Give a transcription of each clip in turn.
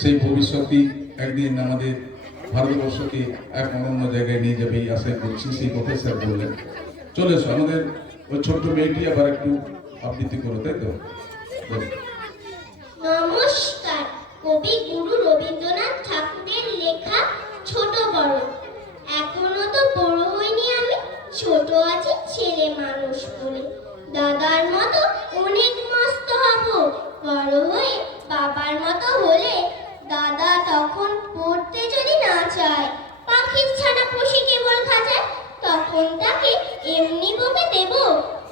সেই ভবিষ্যৎই একদিন আমাদের ভারতবর্ষকে এক অনন্য জায়গায় নিয়ে যাবে এই আশাই করছি। সেই কথাই স্যার বললেন। চলে এসো, আমাদের ওই ছোট্ট মেয়েটি আবার একটু আবৃত্তি করো, তাই তো? নমস্কার। কবি গুরু রবীন্দ্রনাথ ঠাকুরের লেখা ছোট বড়। এখনো তো বড় হইনি আমি, ছোট আছি ছেলে মানুষ বলে। দাদার মতো অনেক মস্ত হব, বড় হয়ে বাবার মতো হলে। দাদা তখন পড়তে যদি না চায়, পাখির ছানা পুষি কেবল খাঁচায়, তখন তাকে এমনি বকে দেব,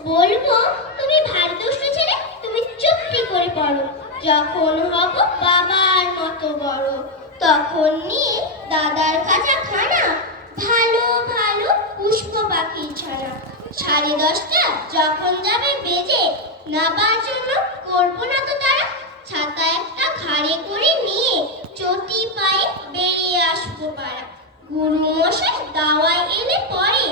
বলবো তুমি ভারী দুষ্ট ছেলে, তুমি চুপটি করে পড়ো। যখন হব বাবার মতো বড়, তখন নিয়ে দাদার কাছে খানা, ভালো ভালো পুষ্প পাখির ছানা। 10:30 যখন যাবে বেজে, নাবার জন্য করবো না তো তারা, ছাতা একটা ঘাড়ে করে নিয়ে চটি পায়ে বেরিয়ে আসবো পাড়া। গুরু মশাই দাওয়ায় এলে পরে,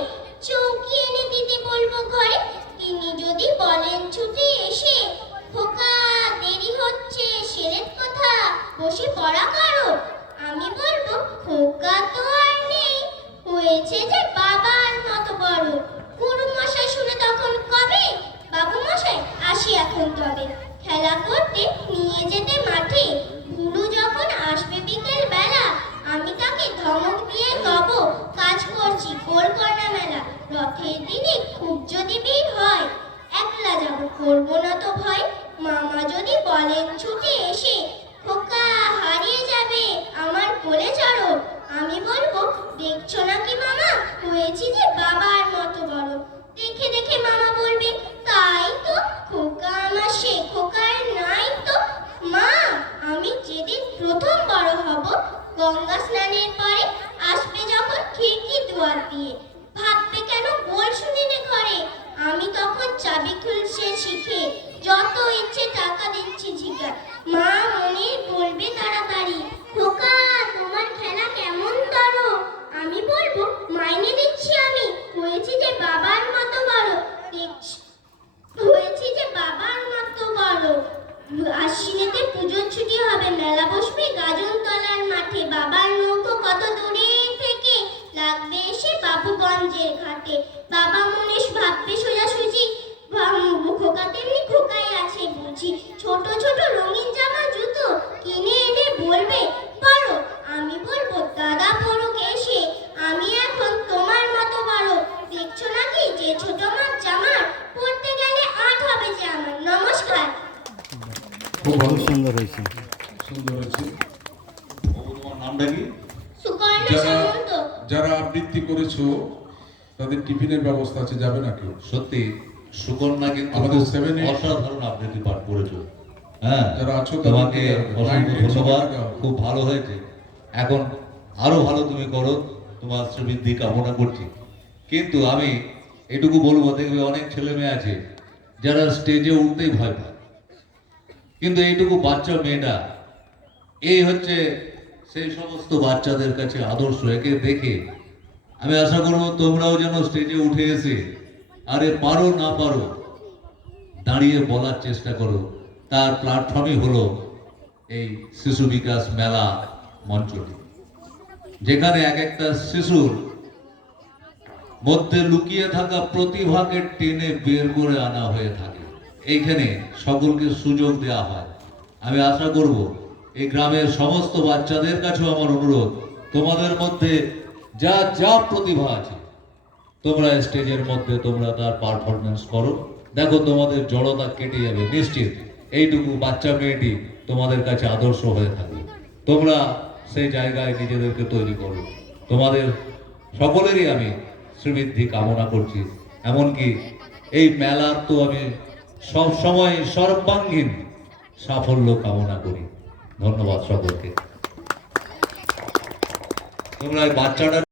চৌকি এনে দিতে বলবো ঘরে। তিনি যদি বলেন ছুটে এসে, খোকা দেরি হচ্ছে, সেরের কথা বসে পড়া করো, আমি বলবো খোকা তো আর নেই, হয়েছে যে বাবার মতো বড়। গুরু মশাই শুনে তখন কবে, বাবু মশাই আসি এখন তবে। খেলা করতে নিয়ে যেতে মাঠে, গুরু যখন আসবে বিকেল বেলা, আমি তাকে ধমক দিয়ে কব, কাজ করছি গোলকর্ণা মেলা। রথের দিনে খুব যদি ভিড় হয়, একলা যাব করবো না তো ভয়। মামা যদি বলেন ছুটে এসে, খোকা হারিয়ে যাবে আমার কোলে চড়ো, আমি বলবো দেখছো নাকি মামা, হয়েছি যে বাবার মতো বড়। দেখে দেখে মামা বলবে, তাই তো, খোকা আমার সে খোকার নাই তো। মা, আমি যেদিন প্রথম বড় হব, গঙ্গা স্নানের পরে আসবে যখন খিড়কি দুয়ার দিয়ে, ভাববে কেন বল শুনিনে ঘরে, আমি তখন চাবি খুলছে শিখে, যত ইচ্ছে টাকা দিচ্ছি ঝিকা। মা মনে বলবে তাড়াতাড়ি, খোকা তোমার খেলা কেমন করো, আমি বলবো মাইনে দিচ্ছি আমি, হয়েছি যে বাবার মতো বড়। হয়েছি যে বাবার মতো বড়। আশ্বিনেতে পুজোর ছুটি হবে, মেলা বসবে গাজন তলার মাঠে, বাবার নৌকো কত দূরে থেকে লাগবে এসে বাবুগঞ্জের ঘাটে। বাবা মনীষ ভাববে সোজাসুজি, খোকা তেমনি খোকাই আছে বুঝি, ছোট ছোট রঙিন জামা জুতো কিনে এনে বলবে পরো, আমি বলবো দাদা পড়ুক এসে, আমি এখন তোমার মতো বড়। দেখছো নাকি যে ছোট মাছ জামার, পড়তে গেলে আট হবে যে আমার। নমস্কার। খুব ভালো, সুন্দর হয়েছে, সুন্দর হয়েছে। তোমার নামটা কি? সুকর্ণা সামন্ত। যারা আবৃত্তি করেছো তাদের টিফিনের ব্যবস্থা আছে, যাবে না কেউ? সত্যি সুকন্যা কিন্তু আমাদের 7, 8 অসাধারণ আবৃত্তি পাঠ করেছো। হ্যাঁ, যারা আছো তোমাকে অসংখ্য 9, 10 ধন্যবাদ, টাকা। খুব ভালো হয়েছে। এখন আরো ভালো তুমি করো, তোমার শ্রীবৃদ্ধি কামনা করছি। কিন্তু আমি এটুকু বলবো, দেখবে অনেক ছেলে মেয়ে আছে যারা স্টেজে উঠতেই ভয় পায়, কিন্তু এইটুকু বাচ্চা মেয়েটা, এই হচ্ছে সেই সমস্ত বাচ্চাদের কাছে আদর্শ। একে দেখে আমি আশা করবো তোমরাও যেন স্টেজে উঠে এসে, আরে পারো না পারো, দাঁড়িয়ে বলার চেষ্টা করো। তার প্ল্যাটফর্মই হলো এই শিশু বিকাশ মেলা মঞ্চটি, যেখানে এক একটা শিশুর মধ্যে লুকিয়ে থাকা প্রতিভাকে টেনে বের করে আনা হয়ে থাকে। এইখানে সকলকে সুযোগ দেওয়া হয়। আমি আশা করব এই গ্রামের সমস্ত বাচ্চাদের কাছেও আমার অনুরোধ, তোমাদের মধ্যে যা যা প্রতিভা আছে, তোমরা স্টেজের মধ্যে তোমরা তার পারফরমেন্স করো। দেখো তোমাদের জড়তা কেটে যাবে নিশ্চিত। এইটুকু বাচ্চা মেয়েটি তোমাদের কাছে আদর্শ হয়ে থাকবে। তোমরা সেই জায়গায় নিজেদেরকে তৈরি করো। তোমাদের সকলেরই আমি শ্রীবৃদ্ধি কামনা করছি। এমনকি এই মেলার তো আমি সব সময় সর্বাঙ্গীন সাফল্য কামনা করি। ধন্যবাদ সকলকে। তোমরা এই বাচ্চাটা